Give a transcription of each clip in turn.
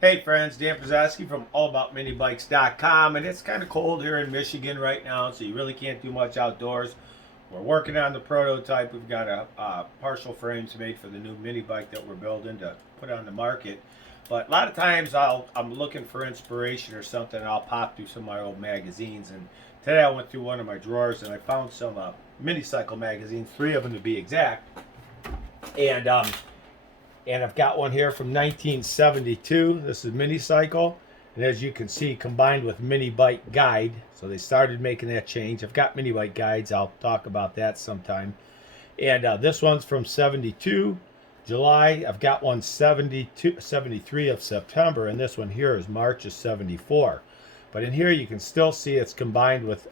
Hey friends, Dan Przaski from allaboutminibikes.com, and it's kind of cold here in Michigan right now, so you really can't do much outdoors. We're working on the prototype. We've got a partial frames made for the new mini bike that we're building to put on the market. But a lot of times I'm looking for inspiration or something, and I'll pop through some of my old magazines. And today I went through one of my drawers and I found some MiniCycle magazines, 3 of them to be exact. And and I've got one here from 1972. This is MiniCycle, and as you can see, combined with Mini Bike Guide. So they started making that change. I've got Mini Bike Guides. I'll talk about that sometime. And this one's from 72 July. I've got one 73 of September, and this one here is March of 74. But in here you can still see it's combined with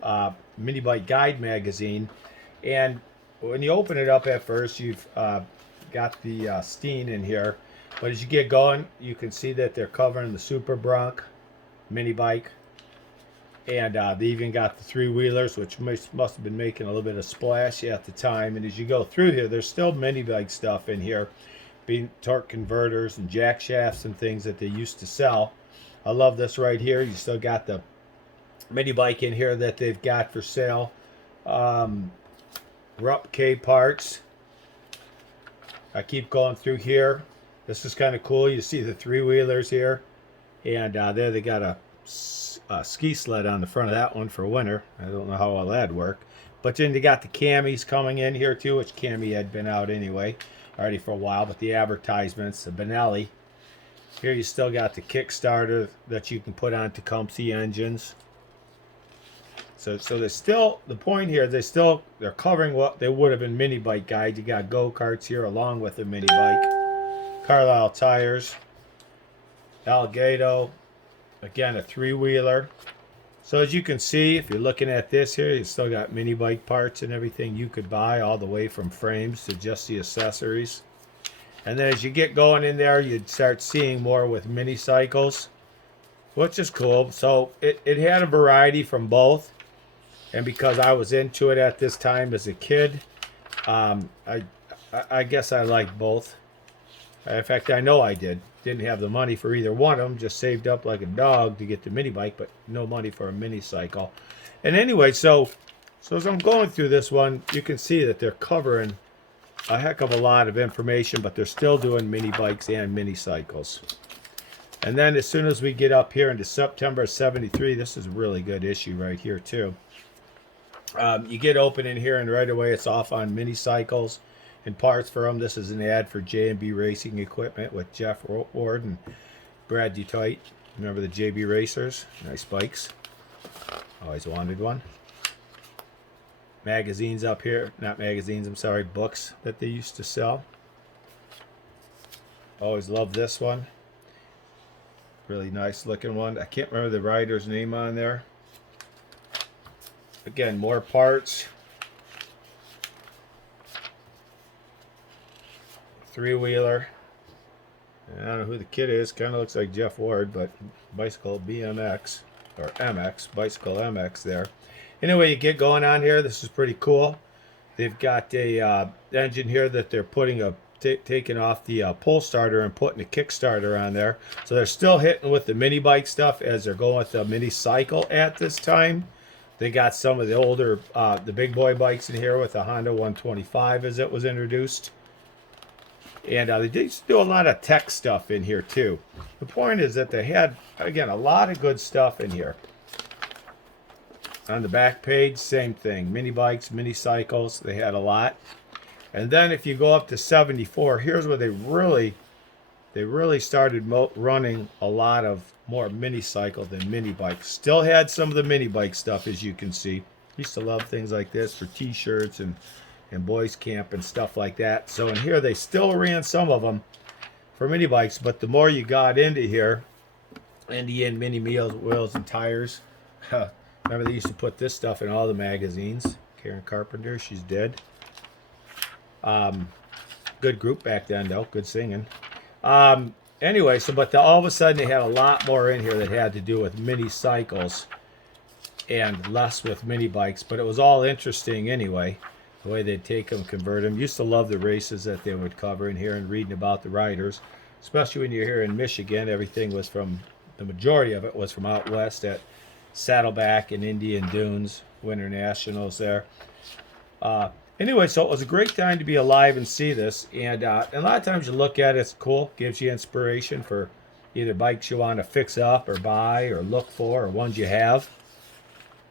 Mini Bike Guide magazine. And when you open it up at first, you've got the Steen in here, but as you get going you can see that they're covering the Super Bronc mini bike, and they even got the 3-wheelers, which must have been making a little bit of splash at the time. And as you go through here, there's still mini bike stuff in here, being torque converters and jack shafts and things that they used to sell. I love this right here. You still got the mini bike in here that they've got for sale. Rupp K parts. I keep going through here. This is kind of cool. You see the 3-wheelers here, and there they got a ski sled on the front of that one for winter. I don't know how all that'd work. But then they got the camis coming in here too, which cami had been out anyway already for a while. But the advertisements, the Benelli. Here you still got the Kickstarter that you can put on Tecumseh engines. So there's still, the point here, they're covering what they would have been mini bike guides. You got go-karts here along with the mini bike. Carlisle tires. Alligator. Again, a 3-wheeler. So as you can see, if you're looking at this here, you still got mini bike parts and everything you could buy, all the way from frames to just the accessories. And then as you get going in there, you'd start seeing more with mini cycles, which is cool. So it had a variety from both. And because I was into it at this time as a kid, I guess I liked both. In fact, I know I did. Didn't have the money for either one of them. Just saved up like a dog to get the mini bike, but no money for a mini cycle. And anyway, so as I'm going through this one, you can see that they're covering a heck of a lot of information, but they're still doing mini bikes and mini cycles. And then as soon as we get up here into September 73, this is a really good issue right here too. You get open in here, and right away it's off on mini cycles and parts for them. This is an ad for J&B Racing Equipment with Jeff Ward and Brad Dutoit. Remember the JB Racers? Nice bikes. Always wanted one. Magazines up here. Not magazines, I'm sorry, books that they used to sell. Always loved this one. Really nice looking one. I can't remember the rider's name on there. Again, more parts. 3-wheeler. I don't know who the kid is. Kind of looks like Jeff Ward, but bicycle BMX or MX, bicycle MX there. Anyway, you get going on here. This is pretty cool. They've got a engine here that they're putting taking off the pull starter and putting a Kickstarter on there. So they're still hitting with the mini bike stuff as they're going with the mini cycle at this time. They got some of the older, the big boy bikes in here with the Honda 125 as it was introduced. And they did do a lot of tech stuff in here too. The point is that they had, again, a lot of good stuff in here. On the back page, same thing. Mini bikes, mini cycles, they had a lot. And then if you go up to 74, here's where they really started running a lot of more mini cycle than mini bikes. Still had some of the mini bike stuff, as you can see. Used to love things like this for t-shirts and boys camp and stuff like that. So in here they still ran some of them for mini bikes, but the more you got into here, and mini wheels and tires. Remember they used to put this stuff in all the magazines. Karen Carpenter, she's dead. Good group back then though, good singing. Anyway, so all of a sudden they had a lot more in here that had to do with mini cycles and less with mini bikes, but it was all interesting anyway, the way they'd take them, convert them. Used to love the races that they would cover in here and reading about the riders. especially when you're here in Michigan. Everything was from, the majority of it was from out west at Saddleback and Indian Dunes Winter Nationals there. Anyway, so it was a great time to be alive and see this. And a lot of times you look at it, it's cool, gives you inspiration for either bikes you want to fix up or buy or look for, or ones you have.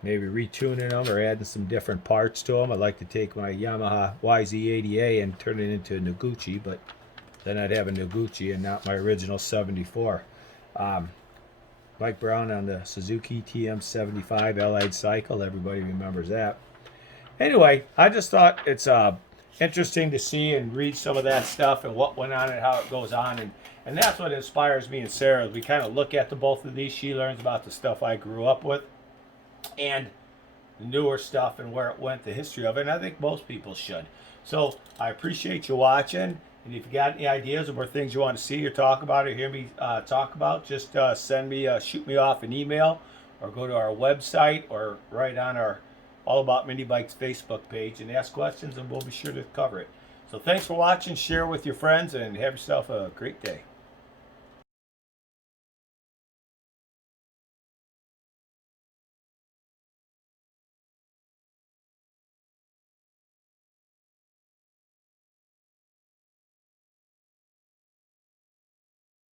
Maybe retuning them or adding some different parts to them. I'd like to take my Yamaha YZ80A and turn it into a Noguchi, but then I'd have a Noguchi and not my original 74. Mike Brown on the Suzuki TM75 Allied Cycle. Everybody remembers that. Anyway, I just thought it's interesting to see and read some of that stuff and what went on and how it goes on. And that's what inspires me and Sarah. We kind of look at the both of these. She learns about the stuff I grew up with and the newer stuff and where it went, the history of it. And I think most people should. So I appreciate you watching. And if you got any ideas or more things you want to see or talk about or hear me talk about, just shoot me off an email or go to our website or write on our All About Mini Bikes Facebook page and ask questions, and we'll be sure to cover it. So thanks for watching. Share with your friends and have yourself a great day.